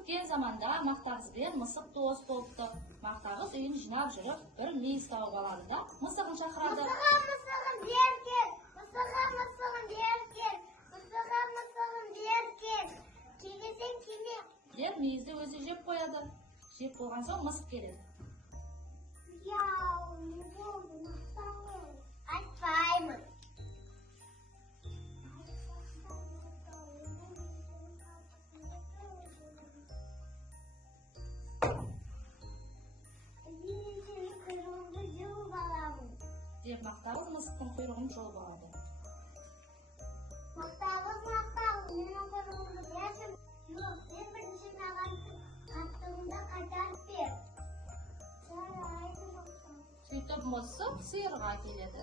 өткен заманда мақтағыз бен мысық дос болыпты. Мақтағыз үйін жинап жүріп, бір мейіз тауып алады да, мысығын шақырады. Мысығын бер кел, мысығын бер кел, мысығын бер кел, келесің келме. Деп мейізді өзі жеп қояды. Жеп болған соң мысық келеді. Яу, не болды, мақтағыз? Айтпаймын. Деп мақтағыз мысықтың құйрығын жұлып алады. Мақтағыз, менің құйрығымды берші. Жоқ, сен бірінші маған қаттығымды қайтарып бер. Жарайды, мақтағыз. Сөйтіп мысық сиырға келеді.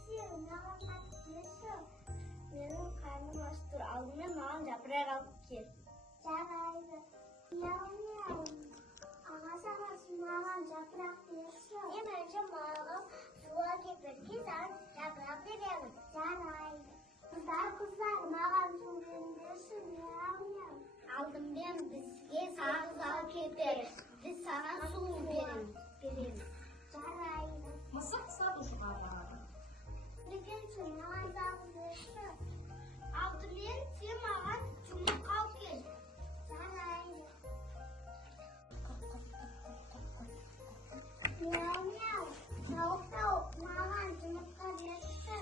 Сиыр, маған қаттық берші. Менің қарным аш тұр. Алдымен маған жапырақ алып кел. Жарайды. Мяу-мяу. Ағасы маған жапырақ берші. Мен бірінші маған суға кепірге саған жапырақ беремін. Жарайды. Қыздар, маған су берші. Мяу-мяу. Алдымен бізге сағыз алып кетер. Біз саған су береміз. Жарайды. Мысық сатушыға барады. Екінші маған сағыз берші. Алдымен сен маған жұмыртқа алып кел. Жарайды. Мяу-мяу. Тауық, маған жұмыртқа берші.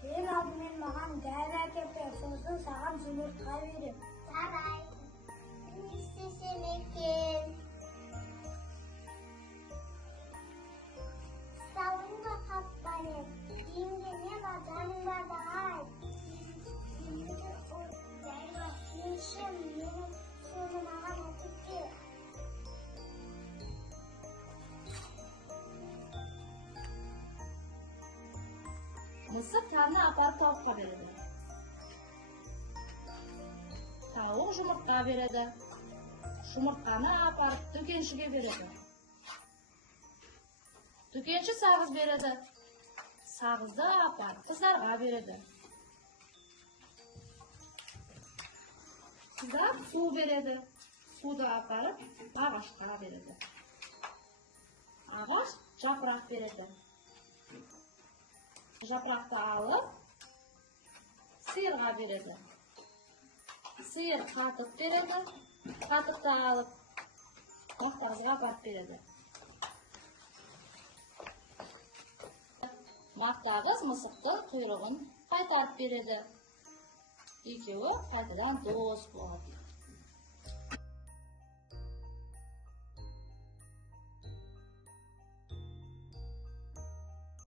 Сен алдымен маған дәрі әкеп бер, сосын саған жұмыртқа берем. Жарайды. Не істесем екен? Столыңа қаппайым. Үйіңде не бар, жаның бар да айт. Үйіңде дәрі бар. Меншім, менің соны маған әкеп бер. Мысық тағына апарып тауыққа береді. Тауық жұмыртқа береді. Жұмыртқаны апарып дүкеншіге береді. Дүкенші сағыз береді. Сағызды апарып қыздарға береді. Қыздар су береді. Суды апарып ағашқа береді. Ағаш жапырақ береді. Жапырақты алып, сиырға береді. Сиыр қатық береді. Қатықты алып, мақтағызға апарып береді. Мақтағыз мысықтың құйрығын қайтарып береді. Екеуі қайтадан дос болады.